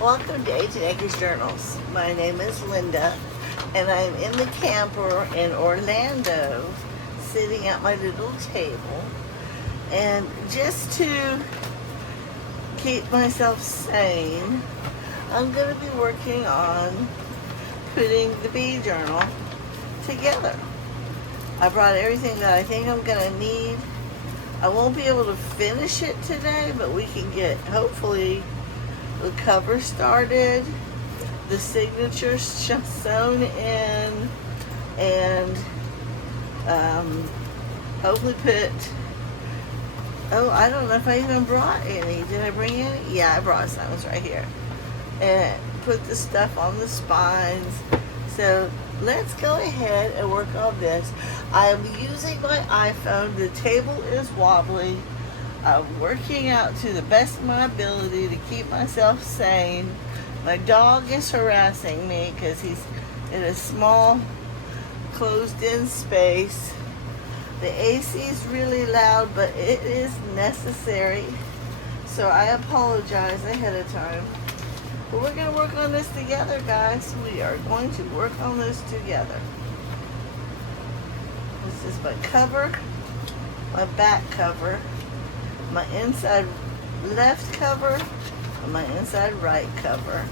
Welcome to 18 Acres Journals. My name is Linda, and I'm in the camper in Orlando, sitting at my little table. And just to keep myself sane, I'm going to be working on putting the bee journal together. I brought everything that I think I'm going to need. I won't be able to finish it today, but we can get, hopefully, the cover started, the signatures sewn in, and hopefully put, I don't know if I even brought any. Did I bring any? Yeah, I brought some. It's right here. And put the stuff on the spines. So let's go ahead and work on this. I'm using my iPhone. The table is wobbly. I'm working out to the best of my ability to keep myself sane. My dog is harassing me because he's in a small, closed-in space. The AC is really loud, but it is necessary. So I apologize ahead of time. But we're going to work on this together, guys. We are going to work on this together. This is my cover, my back cover, my inside left cover, and my inside right cover.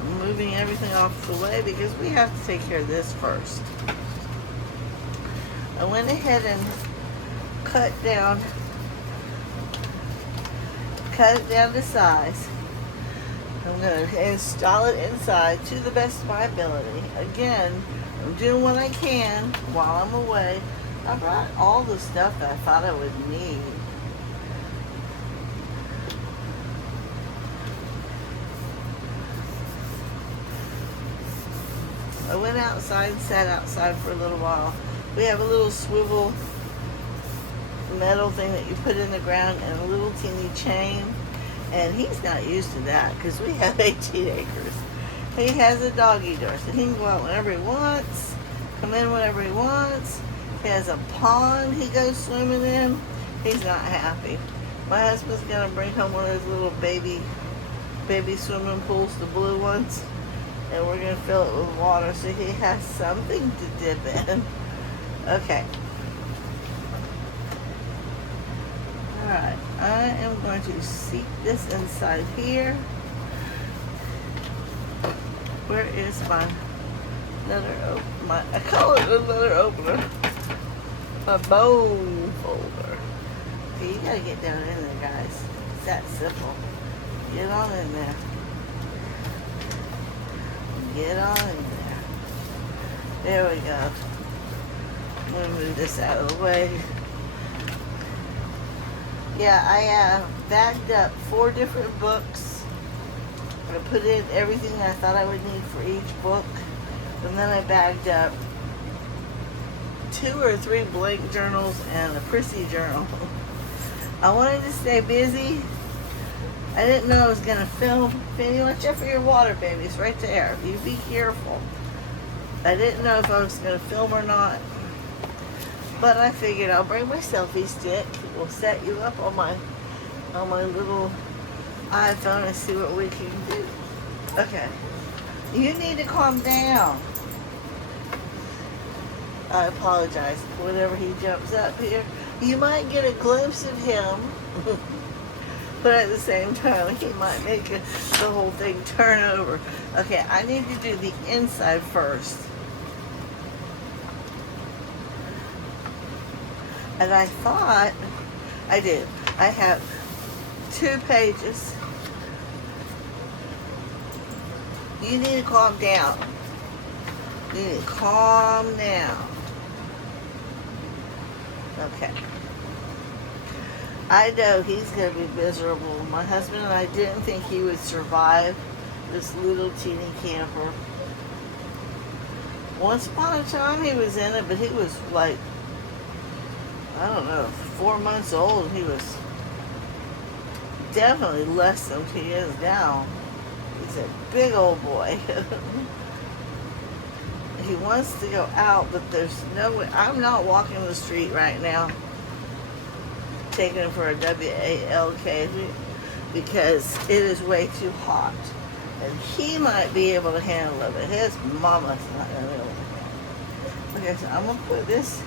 I'm moving everything off the way because we have to take care of this first. I went ahead and cut it down to size. I'm going to install it inside to the best of my ability. Again, I'm doing what I can while I'm away. I brought all the stuff that I thought I would need. I went outside and sat outside for a little while. We have a little swivel metal thing that you put in the ground and a little teeny chain. And he's not used to that because we have 18 acres. He has a doggy door, so he can go out whenever he wants, come in whenever he wants. He has a pond he goes swimming in. He's not happy. My husband's going to bring home one of those little baby swimming pools, the blue ones. And we're going to fill it with water so he has something to dip in. Okay. Alright, I am going to seat this inside here. Where is my letter opener? I call it a letter opener. My bone folder. Okay, you gotta get down in there, guys. It's that simple. Get on in there. Get on in there. There we go. I'm going to move this out of the way. Yeah, I bagged up 4 different books. I put in everything I thought I would need for each book. And then I bagged up 2 or 3 blank journals and a Prissy journal. I wanted to stay busy. I didn't know I was going to film. Fanny, watch out for your water, baby. It's right there. You be careful. I didn't know if I was going to film or not. But I figured I'll bring my selfie stick. We'll set you up on my little iPhone and see what we can do. Okay. You need to calm down. I apologize. Whenever he jumps up here, you might get a glimpse of him. But at the same time, he might make the whole thing turn over. Okay, I need to do the inside first. And I thought, I did. I have 2 pages. You need to calm down. You need to calm down. Okay. I know he's going to be miserable. My husband and I didn't think he would survive this little teeny camper. Once upon a time he was in it, but he was like, I don't know, 4 months old. He was definitely less than he is now. He's a big old boy. He wants to go out, but there's no way. I'm not walking the street right now taking him for a WALK. because it is way too hot. And he might be able to handle it, but his mama's not going to be able to handle it. Okay, so I'm going to put this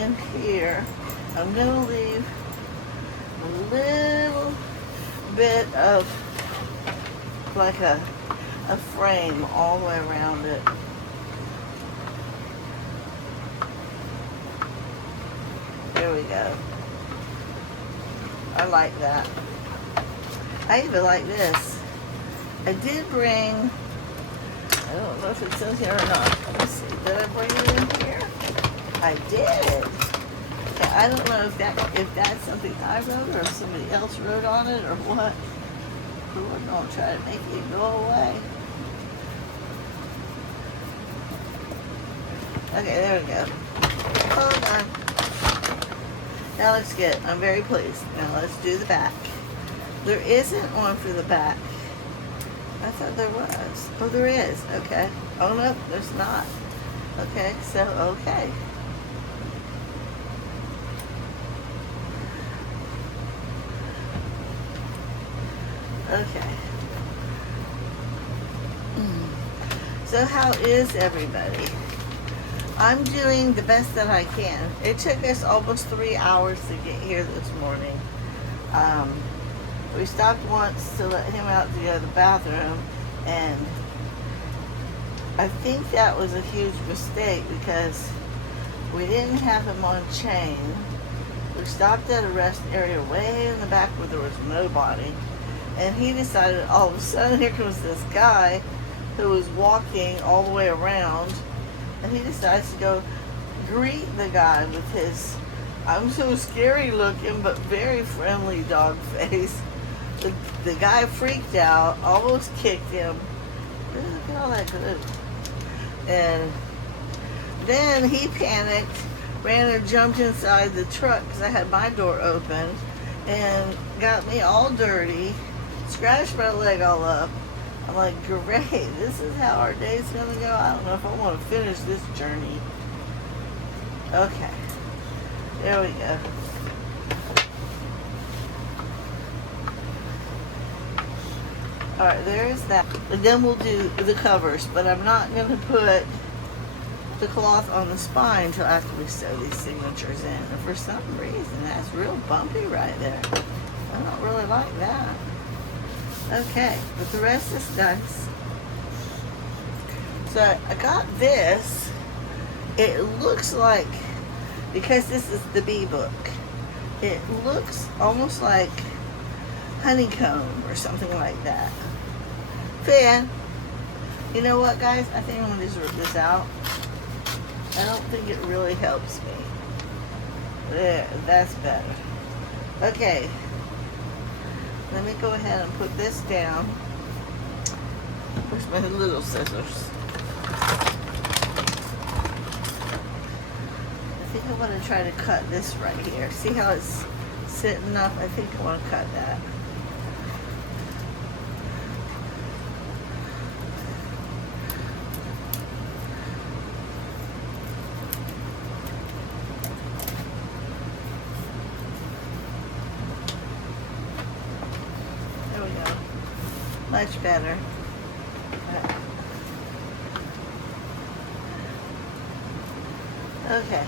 in here. I'm going to leave a little bit of like a frame all the way around it. There we go. I like that. I even like this. I did bring, I don't know if it says here or not. Let me see. Did I bring it in here? I did. Okay, I don't know if that's something I wrote or if somebody else wrote on it or what. We're going to try to make it go away. Okay, there we go. Hold on. That looks good. I'm very pleased. Now let's do the back. There isn't one for the back. I thought there was. Oh, there is. Okay. Oh, no, there's not. Okay, so, okay. Okay. So how is everybody? I'm doing the best that I can. It took us almost 3 hours to get here this morning. We stopped once to let him out to go to the bathroom, and I think that was a huge mistake because we didn't have him on chain. We stopped at a rest area way in the back where there was nobody, and he decided all of a sudden here comes this guy who was walking all the way around, and he decides to go greet the guy with his, I'm so scary looking but very friendly dog face. The guy freaked out, almost kicked him. Look at all that glue. And then he panicked, ran and jumped inside the truck because I had my door open, and got me all dirty, scratched my leg all up. I'm like, great, this is how our day's gonna go. I don't know if I want to finish this journey. Okay, there we go. Alright, there's that. And then we'll do the covers, but I'm not going to put the cloth on the spine until after we sew these signatures in. And for some reason, that's real bumpy right there. I don't really like that. Okay, but the rest is nice. So I got this. It looks like, because this is the bee book, it looks almost like honeycomb or something like that. Fan. You know what, guys? I think I'm going to just rip this out. I don't think it really helps me. There, that's better. Okay. Let me go ahead and put this down. Where's my little scissors? I think I want to try to cut this right here. See how it's sitting up? I think I want to cut that. There we go. Much better. Okay.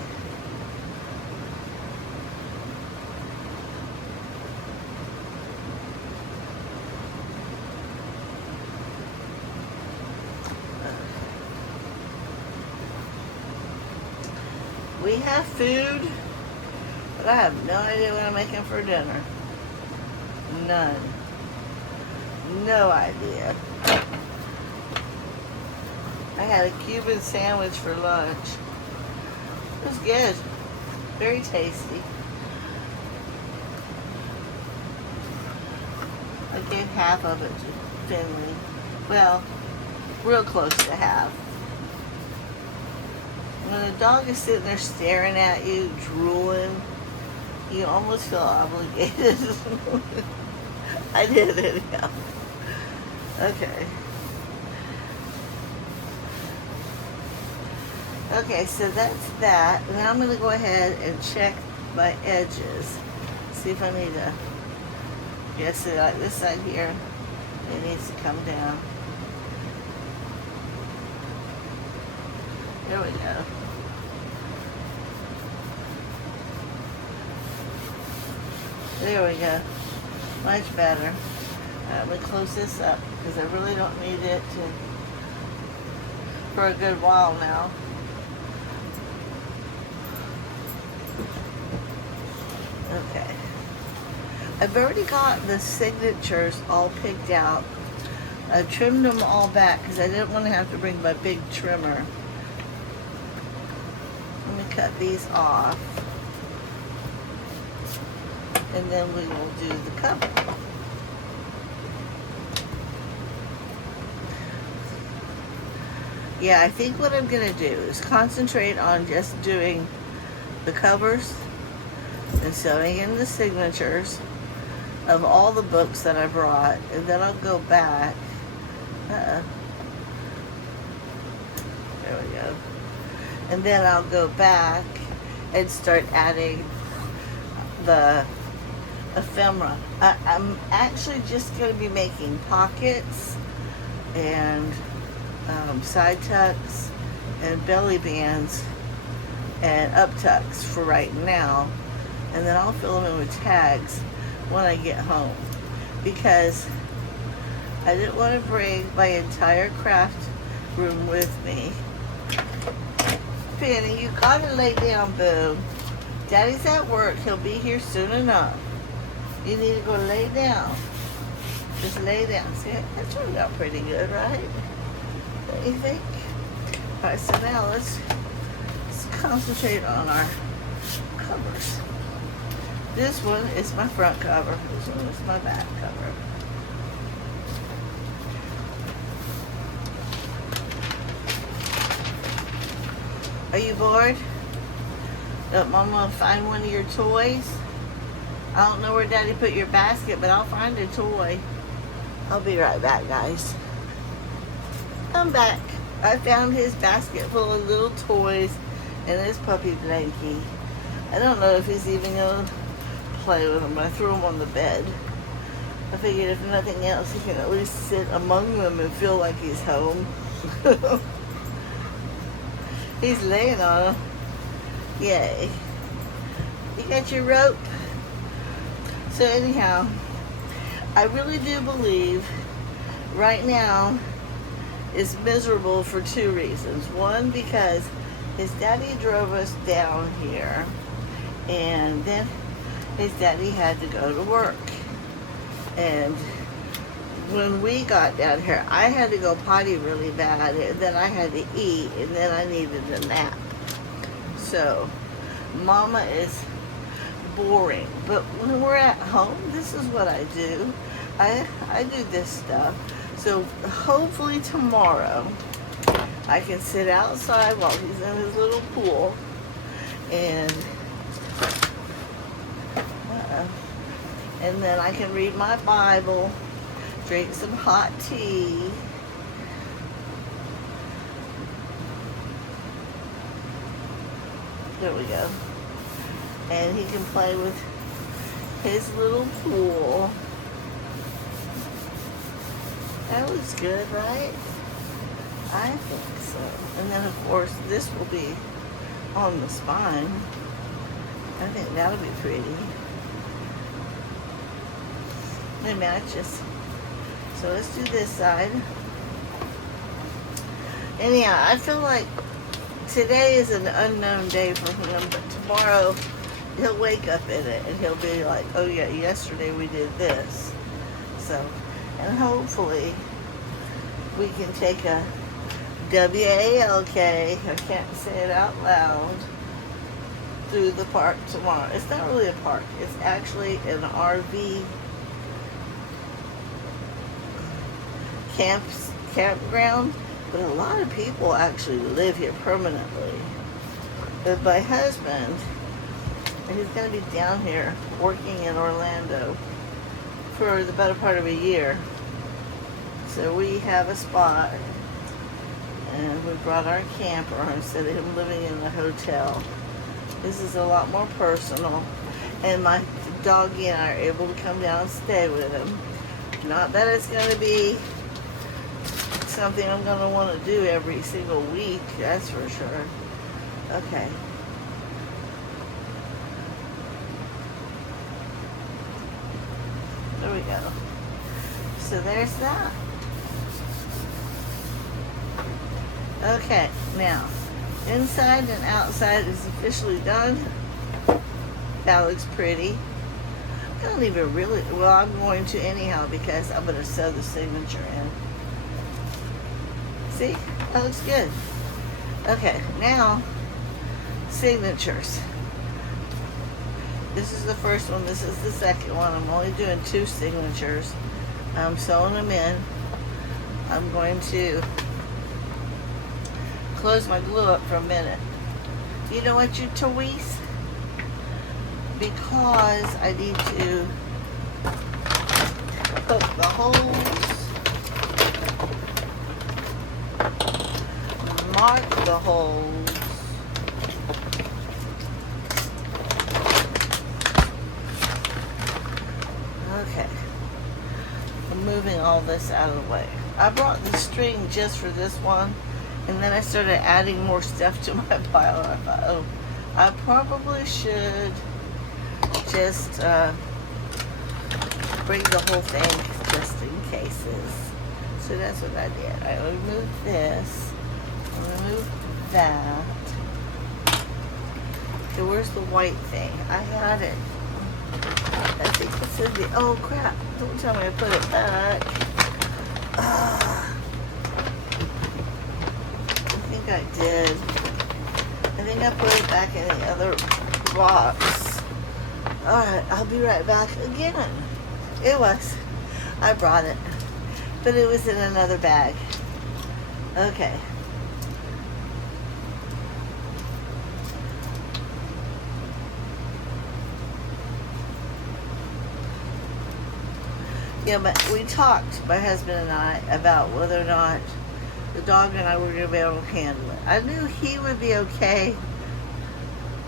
We have food, but I have no idea what I'm making for dinner. None. No idea. I had a Cuban sandwich for lunch. It was good. Very tasty. I gave half of it to Finley. Well, real close to half. When a dog is sitting there staring at you, drooling, you almost feel obligated. I did it, yeah. Okay. Okay, so that's that. Now I'm going to go ahead and check my edges. See if I need to Yes, see, like this side here, it needs to come down. There we go. There we go. Much better. I'm going to close this up because I really don't need it for a good while now. Okay. I've already got the signatures all picked out. I trimmed them all back because I didn't want to have to bring my big trimmer. Let me cut these off. And then we will do the cover. Yeah, I think what I'm going to do is concentrate on just doing the covers and sewing in the signatures of all the books that I brought, and then I'll go back. There we go. And then I'll go back and start adding the ephemera. I'm actually just going to be making pockets and side tucks and belly bands and up tucks for right now, and then I'll fill them in with tags when I get home, because I didn't want to bring my entire craft room with me. Penny, you gotta lay down, boo. Daddy's at work. He'll be here soon enough. You need to go lay down. Just lay down. See, that turned out pretty good, right? Don't you think? Alright, so now let's concentrate on our covers. This one is my front cover. This one is my back cover. Are you bored? Don't Mama find one of your toys? I don't know where Daddy put your basket, but I'll find a toy. I'll be right back, guys. I'm back. I found his basket full of little toys and his puppy blankie. I don't know if he's even going to play with them. I threw them on the bed. I figured if nothing else, he can at least sit among them and feel like he's home. He's laying on them. Yay. You got your rope? So anyhow, I really do believe right now is miserable for two reasons. One, because his daddy drove us down here, and then his daddy had to go to work. And when we got down here, I had to go potty really bad, and then I had to eat, and then I needed a nap. So Mama is boring, but when we're at home, this is what I do. I do this stuff. So hopefully tomorrow I can sit outside while he's in his little pool and then I can read my Bible, drink some hot tea. There we go. And he can play with his little pool. That looks good, right? I think so. And then, of course, this will be on the spine. I think that'll be pretty. They matches. So let's do this side. Anyhow, I feel like today is an unknown day for him, but tomorrow he'll wake up in it and he'll be like, oh yeah, yesterday we did this. So, and hopefully we can take a W-A-L-K, I can't say it out loud, through the park tomorrow. It's not really a park, it's actually an RV campground, but a lot of people actually live here permanently. But my husband, he's going to be down here working in Orlando for the better part of a year. So we have a spot, and we brought our camper instead of him living in a hotel. This is a lot more personal. And my doggy and I are able to come down and stay with him. Not that it's going to be something I'm going to want to do every single week, that's for sure. Okay. There we go. So there's that. Okay, now, inside and outside is officially done. That looks pretty. I don't even really, well, I'm going to anyhow because I'm going to sew the signature in. See? That looks good. Okay, now, signatures. This is the first one. This is the second one. I'm only doing 2 signatures. I'm sewing them in. I'm going to close my glue up for a minute. You know what, you toys? Because I need to put the holes, mark the holes, okay, I'm moving all this out of the way. I brought the string just for this one, and then I started adding more stuff to my pile, and I thought, oh, I probably should just bring the whole thing just in cases. So that's what I did. I removed this, I removed that. Okay, where's the white thing? I had it. I think this is the, oh crap, don't tell me I put it back. I think I did. I think I put it back in the other box. Alright, I'll be right back again. It was. I brought it. But it was in another bag. Okay. Yeah, but we talked, my husband and I, about whether or not the dog and I were going to be able to handle it. I knew he would be okay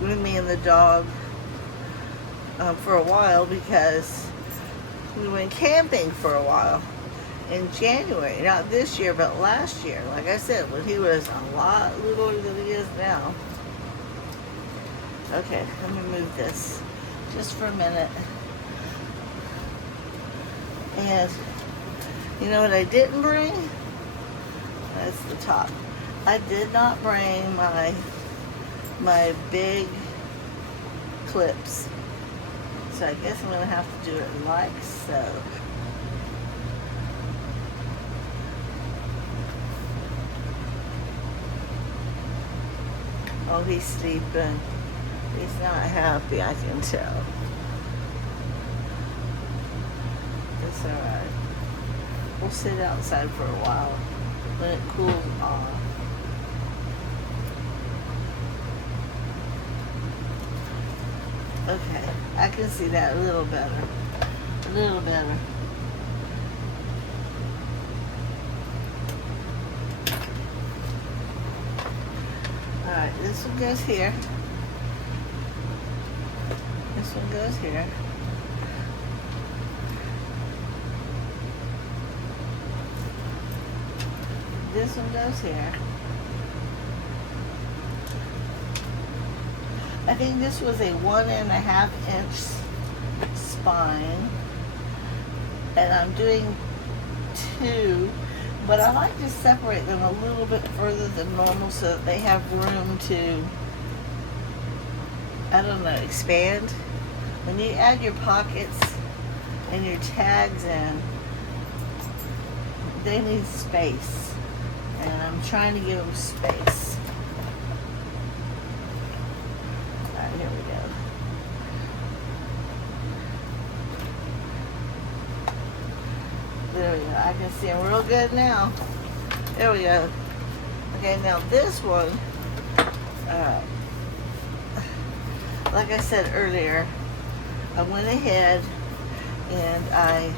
with me and the dog for a while because we went camping for a while in January. Not this year, but last year. Like I said, when he was a lot littler than he is now. Okay, let me move this just for a minute. And you know what I didn't bring? That's the top. I did not bring my big clips. So I guess I'm going to have to do it like so. Oh, he's sleeping. He's not happy, I can tell. It's alright. We'll sit outside for a while when it cools off. Okay, I can see that a little better. A little better. Alright, this one goes here. This one goes here. This one goes here. I think this was a 1.5 inch spine, and I'm doing 2, but I like to separate them a little bit further than normal so that they have room to, I don't know, expand. When you add your pockets and your tags in, they need space, and I'm trying to give them space. Here we go. There we go. I can see them real good now. There we go. Okay, now this one, like I said earlier, I went ahead and I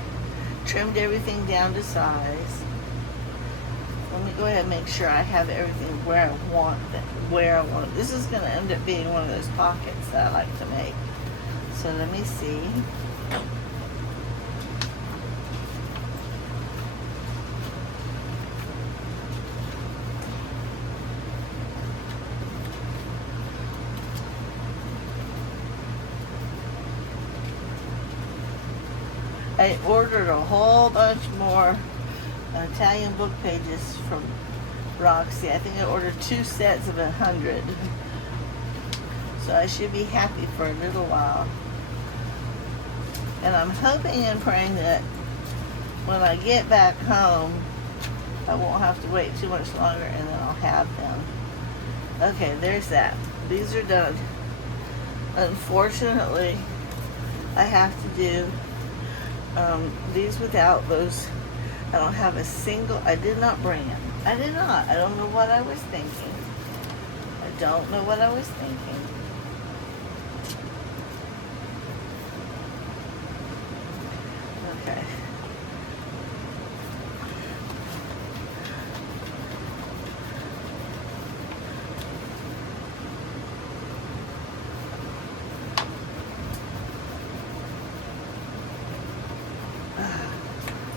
trimmed everything down to size. Let me go ahead and make sure I have everything where I want it. This is going to end up being one of those pockets that I like to make. So let me see. I ordered a whole bunch more Italian book pages from Roxy. I think I ordered 2 sets of 100. So I should be happy for a little while. And I'm hoping and praying that when I get back home, I won't have to wait too much longer and then I'll have them. Okay, there's that. These are done. Unfortunately, I have to do these without those. I don't have a single, I did not bring them. I did not. I don't know what I was thinking. I don't know what I was thinking. Okay.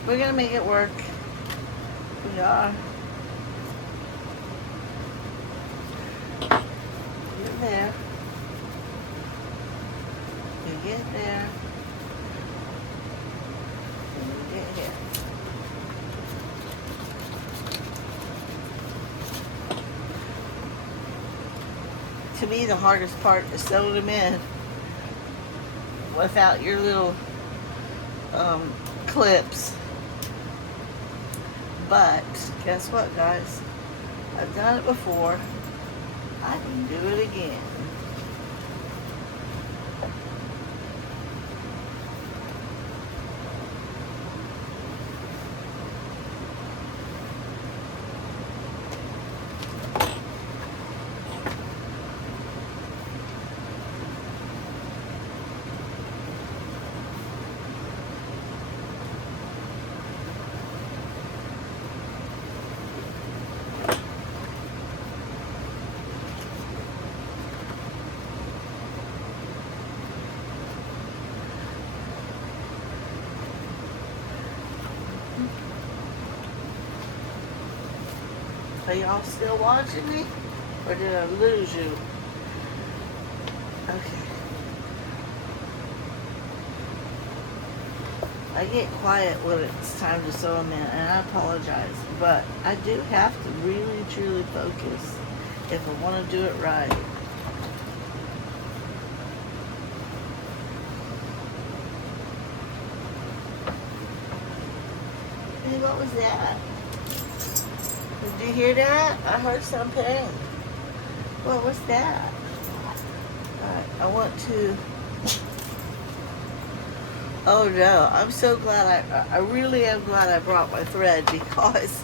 We're gonna make it work. We are. Get there. You get there. And you get here. To me, the hardest part is sewing them in without your little clips. But guess what, guys? I've done it before. I can do it again. Are y'all still watching me? Or did I lose you? Okay. I get quiet when it's time to sew them in, and I apologize. But I do have to really, truly focus if I want to do it right. Hey, what was that? Did you hear that? I heard something. What was that? Alright, I want to... Oh no, I'm so glad I really am glad I brought my thread, because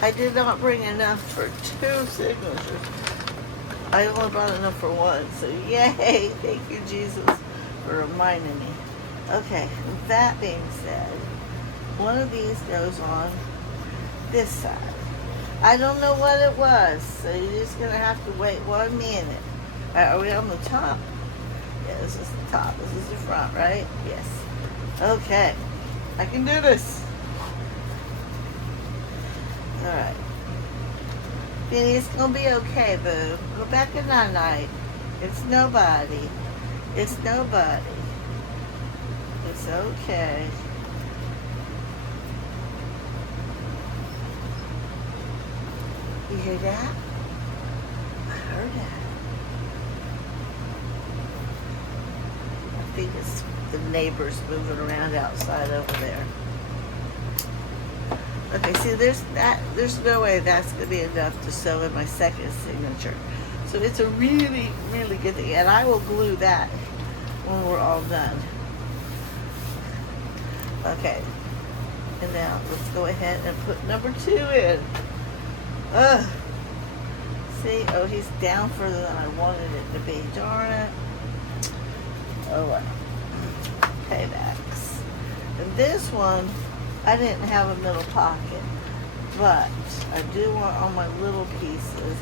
I did not bring enough for 2 signatures. I only brought enough for 1, so yay! Thank you, Jesus, for reminding me. Okay, with that being said, one of these goes on this side. I don't know what it was, so you're just gonna have to wait 1 minute. Alright, are we on the top? Yeah, this is the top. This is the front, right? Yes. Okay. I can do this. Alright. Benny, it's gonna be okay, boo. Go back in that night. It's nobody. It's nobody. It's okay. You hear that? I heard that. I think it's the neighbors moving around outside over there. Okay, see, there's no way that's going to be enough to sew in my second signature. So it's a really, really good thing. And I will glue that when we're all done. Okay. And now let's go ahead and put number 2 in. Ugh. See? Oh, he's down further than I wanted it to be. Darn it. Oh, well. Paybacks. And this one, I didn't have a middle pocket. But I do want all my little pieces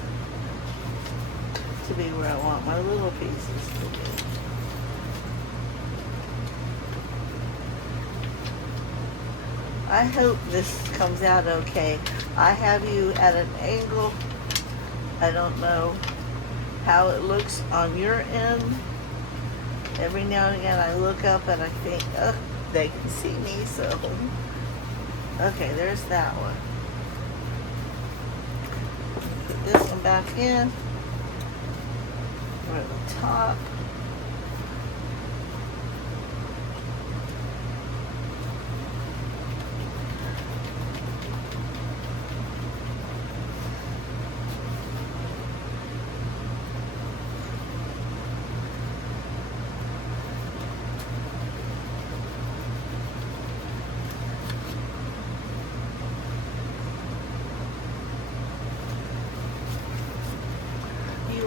to be where I want my little pieces to be. I hope this comes out okay. I have you at an angle. I don't know how it looks on your end. Every now and again I look up and I think, oh, they can see me, so. Okay, there's that one. Put this one back in. We're at the top.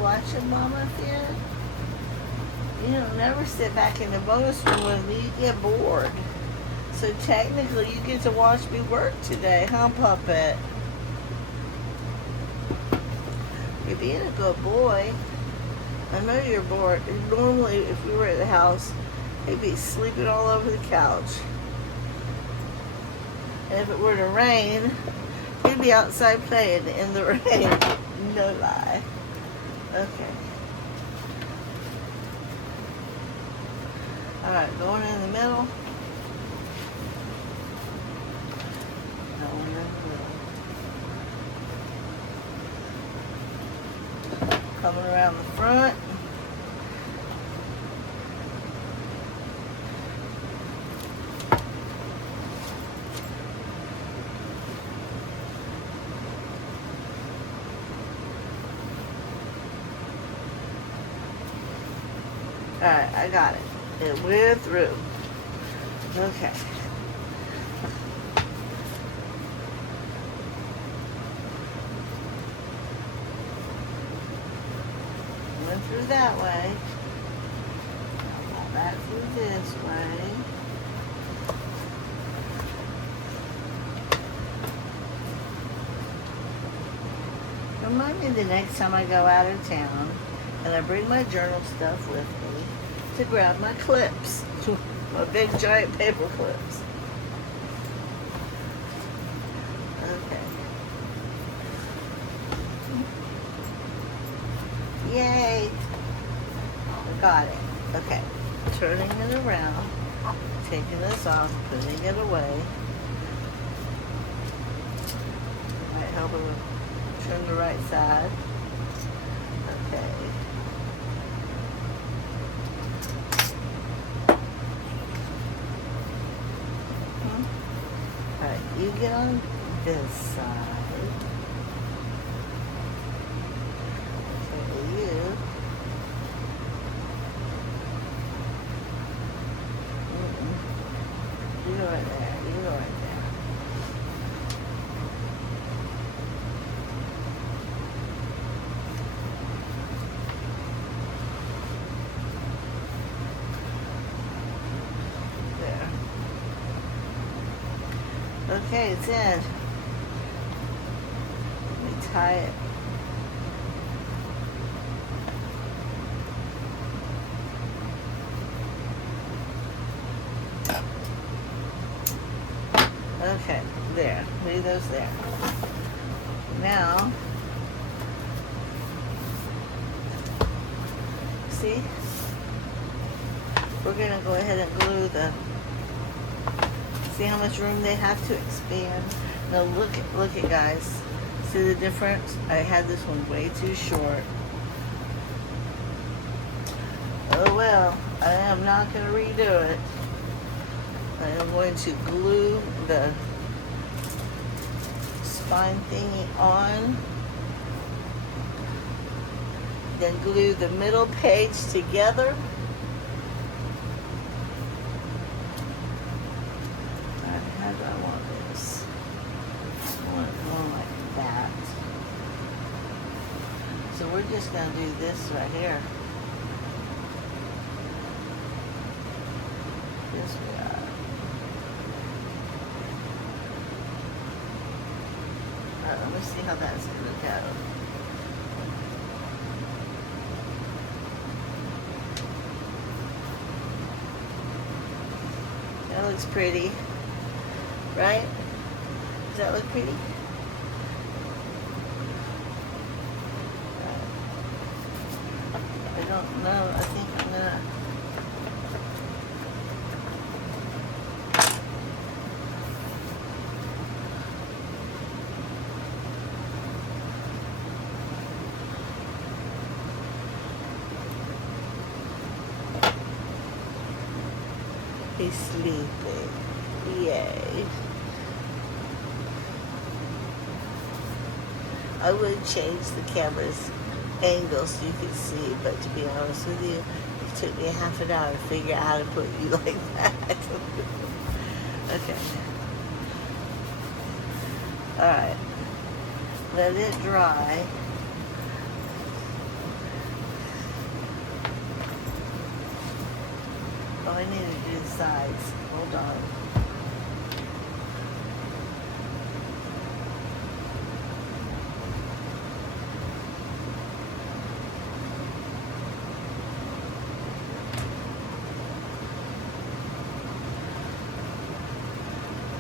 Watching Mama Finn? You don't never sit back in the bonus room with me. You get bored. So technically you get to watch me work today, huh, Puppet? You're being a good boy. I know you're bored. Normally, if we were at the house, he'd be sleeping all over the couch. And if it were to rain, he'd be outside playing in the rain. No lie. Okay. Alright, going in the middle. Going in the middle. Coming around the front. Alright, I got it. It went through. Okay. Went through that way. Now back through this way. Remind me the next time I go out of town and I bring my journal stuff with me to grab my clips, my big giant paper clips. Okay. Yay! I got it. Okay. Turning it around, taking this off, putting it away. Might help it turn the right side. Okay. Alright, you get on this side. Okay, you. You go right there. You go right there. Okay, it's in. Let me tie it. Okay, there. Leave those there. Now, see? We're going to go ahead and glue the... See how much room they have to expand? Now look at guys. See the difference? I had this one way too short. Oh well, I am not going to redo it. I am going to glue the spine thingy on. Then glue the middle page together. How do I want this? I want it going like that. So we're just going to do this right here. Yes, we are. Alright, let me see how that's going to go. That looks pretty. Right? Does that look pretty? I don't know. I think I'm gonna. He's sleeping. Yay. I would change the camera's angle so you could see, but to be honest with you, it took me half an hour to figure out how to put you like that. Okay. Alright. Let it dry. Oh, I need to do the sides. Hold on.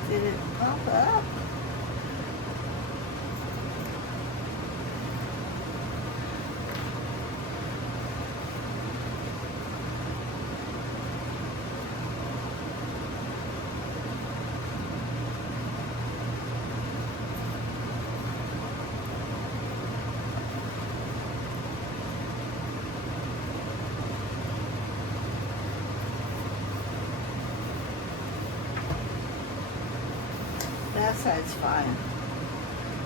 Did it pop up? That side's fine.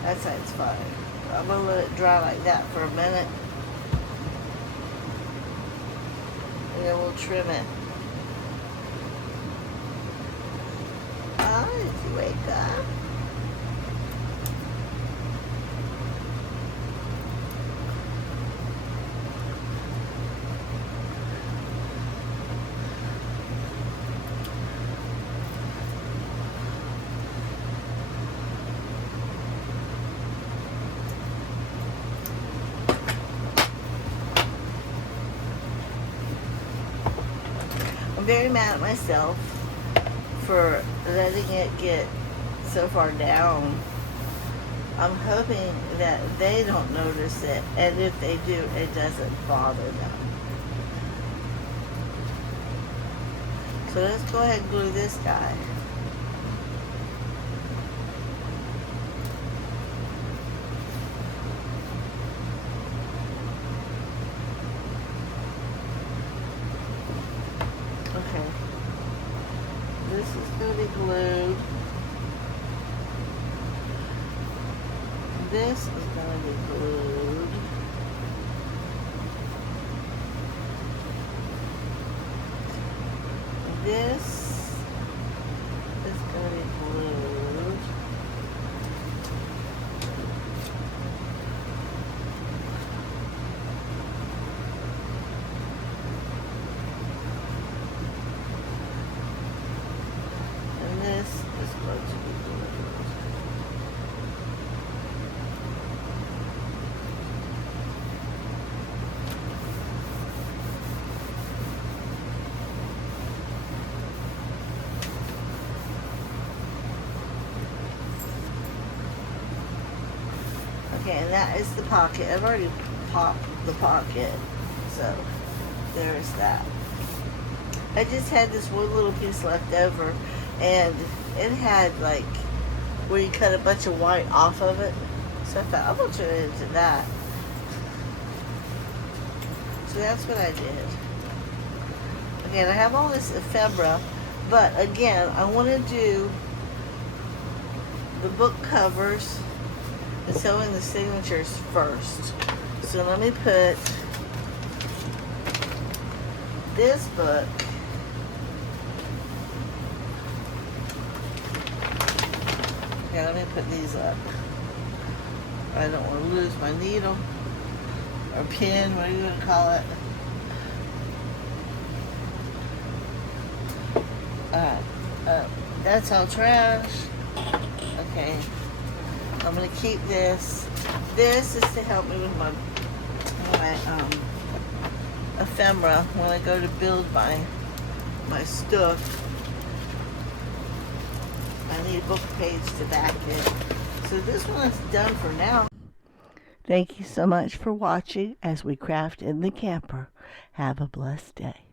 That side's fine. I'm gonna let it dry like that for a minute. And then we'll trim it. Oh, did you wake up? I'm very mad at myself for letting it get so far down. I'm hoping that they don't notice it, and if they do, it doesn't bother them. So let's go ahead and glue this guy. Okay. This is going to be glued. This is going to be glued. This is going to be glued. And this is going to be glued. Okay, and that is the pocket. I've already popped the pocket, so there's that. I just had this one little piece left over, and it had like where you cut a bunch of white off of it. So I thought, I'm gonna turn it into that. So that's what I did. Again, I have all this ephemera, but again, I want to do the book covers and sew in the signatures first. So let me put this book here. Let me put these up. I don't want to lose my needle or pin, what are you going to call it? That's all trash. Okay. I'm going to keep this. This is to help me with my ephemera when I go to build my stuff. I I need a book page to back it. So this one is done for now. Thank you so much for watching as we craft in the camper. Have a blessed day.